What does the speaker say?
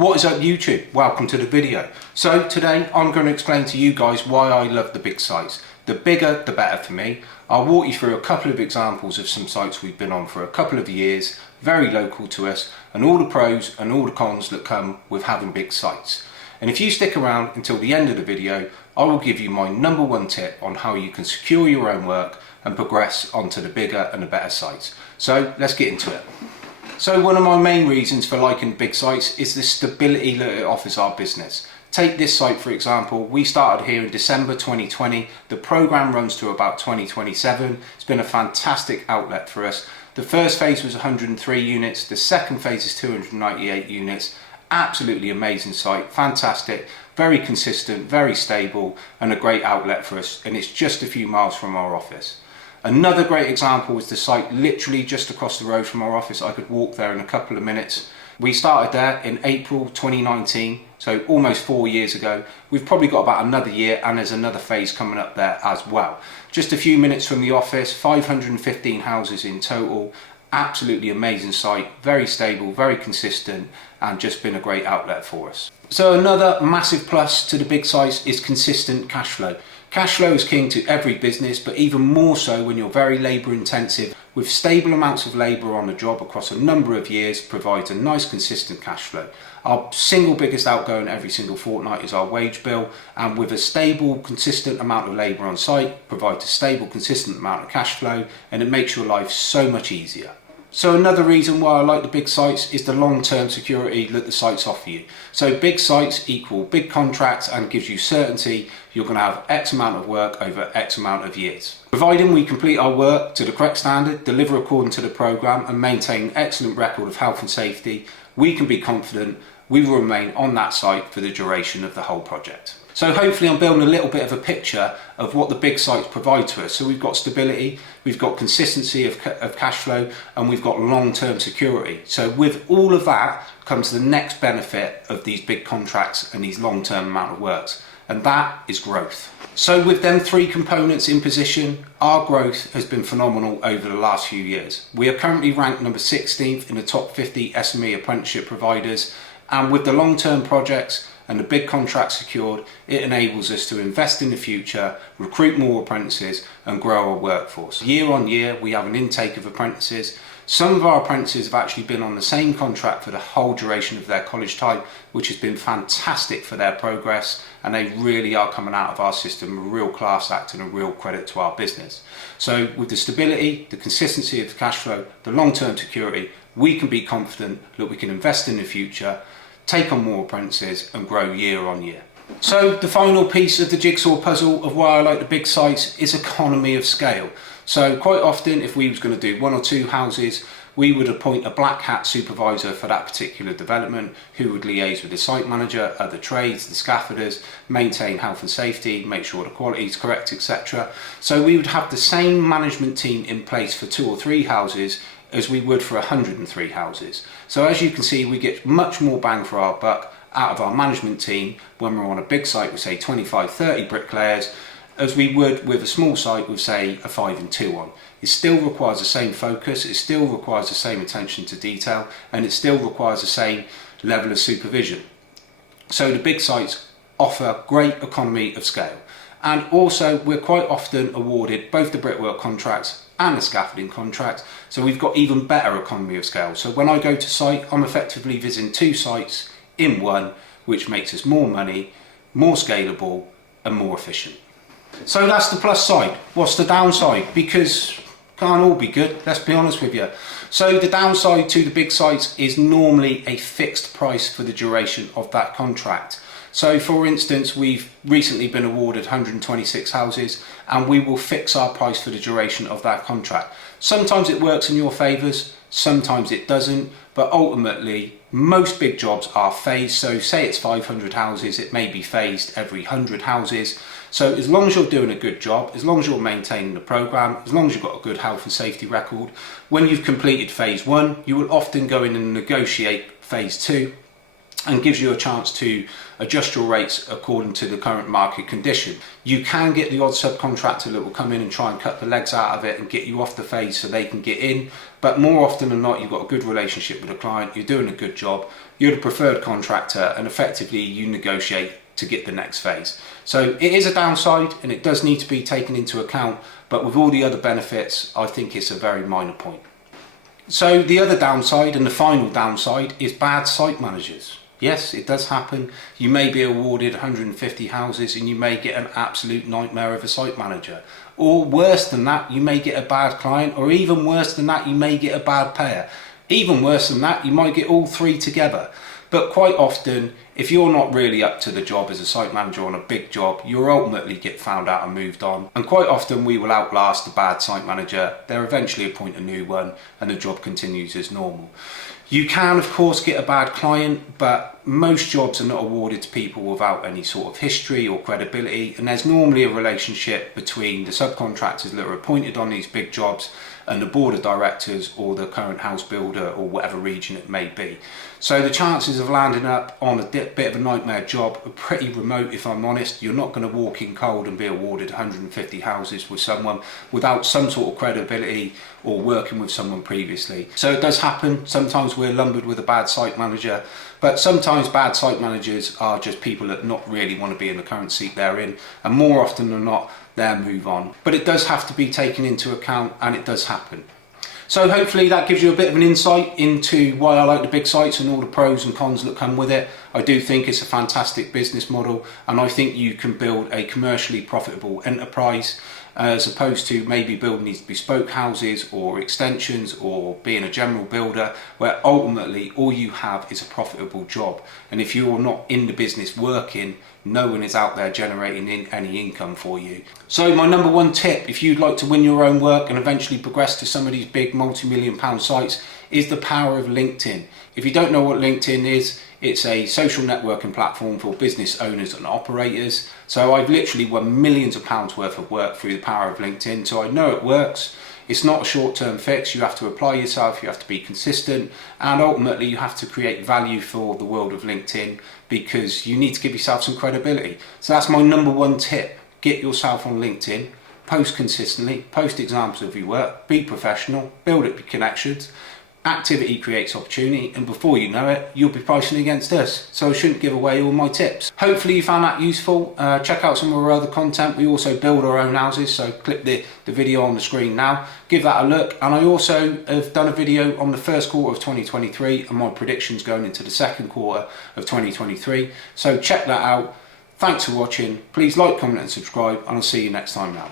What is up YouTube? Welcome to the video. So today I'm going to explain to you guys why I love the big sites. The bigger the better for me. I'll walk you through a couple of examples of some sites we've been on for a couple of years, very local to us, and all the pros and all the cons that come with having big sites. And if you stick around until the end of the video, I will give you my number one tip on how you can secure your own work and progress onto the bigger and the better sites. So let's get into it. So one of my main reasons for liking big sites is the stability that it offers our business. Take this site for example. We started here in December 2020. The program runs to about 2027. It's been a fantastic outlet for us. The first phase was 103 units. The second phase is 298 units. Absolutely amazing site, fantastic, very consistent, very stable, and a great outlet for us. And it's just a few miles from our office. Another great example was the site literally just across the road from our office. I could walk there in a couple of minutes. We started there in April 2019, so almost 4 years ago. We've probably got about another year, and there's another phase coming up there as well. Just a few minutes from the office, 515 houses in total. Absolutely amazing site, very stable, very consistent, and just been a great outlet for us. So another massive plus to the big sites is consistent cash flow. Cash flow is king to every business, but even more so when you're very labour intensive. With stable amounts of labour on the job across a number of years provides a nice consistent cash flow. Our single biggest outgoing every single fortnight is our wage bill, and with a stable consistent amount of labour on site provides a stable consistent amount of cash flow, and it makes your life so much easier. So another reason why I like the big sites is the long-term security that the sites offer you. So big sites equal big contracts and gives you certainty you're going to have X amount of work over X amount of years. Providing we complete our work to the correct standard, deliver according to the programme and maintain an excellent record of health and safety, we can be confident we will remain on that site for the duration of the whole project. So hopefully I'm building a little bit of a picture of what the big sites provide to us. So we've got stability, we've got consistency of cash flow, and we've got long-term security. So with all of that comes the next benefit of these big contracts and these long-term amount of works, and that is growth. So with them three components in position, our growth has been phenomenal over the last few years. We are currently ranked number 16th in the top 50 SME apprenticeship providers, and with the long-term projects and the big contracts secured, it enables us to invest in the future, recruit more apprentices and grow our workforce. Year on year, we have an intake of apprentices. Some of our apprentices have actually been on the same contract for the whole duration of their college time, which has been fantastic for their progress, and they really are coming out of our system a real class act and a real credit to our business. So with the stability, the consistency of the cash flow, the long-term security, we can be confident that we can invest in the future, take on more apprentices and grow year on year. So the final piece of the jigsaw puzzle of why I like the big sites is economy of scale. So quite often if we was going to do one or two houses, we would appoint a black hat supervisor for that particular development who would liaise with the site manager, other trades, the scaffolders, maintain health and safety, make sure the quality is correct, etc. So we would have the same management team in place for 2 or 3 houses as we would for 103 houses. So as you can see, we get much more bang for our buck out of our management team when we're on a big site with say 25-30 bricklayers as we would with a small site with say a 5 and 2 on. It still requires the same focus, it still requires the same attention to detail, and it still requires the same level of supervision. So the big sites offer great economy of scale. And also we're quite often awarded both the brickwork contracts and the scaffolding contracts, so we've got even better economy of scale. So when I go to site, I'm effectively visiting 2 sites in one, which makes us more money, more scalable and more efficient. So that's the plus side. What's the downside? Because can't all be good, let's be honest with you. So the downside to the big sites is normally a fixed price for the duration of that contract. So for instance, we've recently been awarded 126 houses and we will fix our price for the duration of that contract. Sometimes it works in your favours, sometimes it doesn't, but ultimately most big jobs are phased. So say it's 500 houses, it may be phased every 100 houses. So as long as you're doing a good job, as long as you're maintaining the programme, as long as you've got a good health and safety record, when you've completed phase 1, you will often go in and negotiate phase 2. and gives you a chance to adjust your rates according to the current market condition. You can get the odd subcontractor that will come in and try and cut the legs out of it and get you off the phase so they can get in, but more often than not you've got a good relationship with the client, you're doing a good job, you're the preferred contractor, and effectively you negotiate to get the next phase. So it is a downside and it does need to be taken into account, but with all the other benefits I think it's a very minor point. So the other downside, and the final downside, is bad site managers. Yes, it does happen. You may be awarded 150 houses and you may get an absolute nightmare of a site manager. Or worse than that, you may get a bad client, or even worse than that, you may get a bad payer. Even worse than that, you might get all three together. But quite often, if you're not really up to the job as a site manager on a big job, you'll ultimately get found out and moved on. And quite often we will outlast the bad site manager. They'll eventually appoint a new one and the job continues as normal. You can of course get a bad client, but most jobs are not awarded to people without any sort of history or credibility, and there's normally a relationship between the subcontractors that are appointed on these big jobs and the board of directors or the current house builder or whatever region it may be. So the chances of landing up on a bit of a nightmare job are pretty remote, if I'm honest. You're not going to walk in cold and be awarded 150 houses with someone without some sort of credibility or working with someone previously. So it does happen. Sometimes we're lumbered with a bad site manager, but sometimes bad site managers are just people that not really want to be in the current seat they're in, and more often than not they'll move on. But it does have to be taken into account, and it does happen. So hopefully that gives you a bit of an insight into why I like the big sites and all the pros and cons that come with it. I do think it's a fantastic business model, and I think you can build a commercially profitable enterprise as opposed to maybe building these bespoke houses or extensions or being a general builder where ultimately all you have is a profitable job. And if you're not in the business working, no one is out there generating any income for you. So my number one tip, if you'd like to win your own work and eventually progress to some of these big multi-million pound sites, is the power of LinkedIn. If you don't know what LinkedIn is, it's a social networking platform for business owners and operators. So I've literally won millions of pounds worth of work through the power of LinkedIn, so I know it works. It's not a short-term fix. You have to apply yourself, you have to be consistent, and ultimately you have to create value for the world of LinkedIn because you need to give yourself some credibility. So that's my number one tip. Get yourself on LinkedIn, post consistently, post examples of your work, be professional, build up your connections. Activity creates opportunity, and before you know it, you'll be pricing against us. So I shouldn't give away all my tips. Hopefully you found that useful. Check out some of our other content. We also build our own houses, so click the video on the screen now. Give that a look. And I also have done a video on the first quarter of 2023 and my predictions going into the second quarter of 2023. So check that out. Thanks for watching. Please like, comment and subscribe, and I'll see you next time now.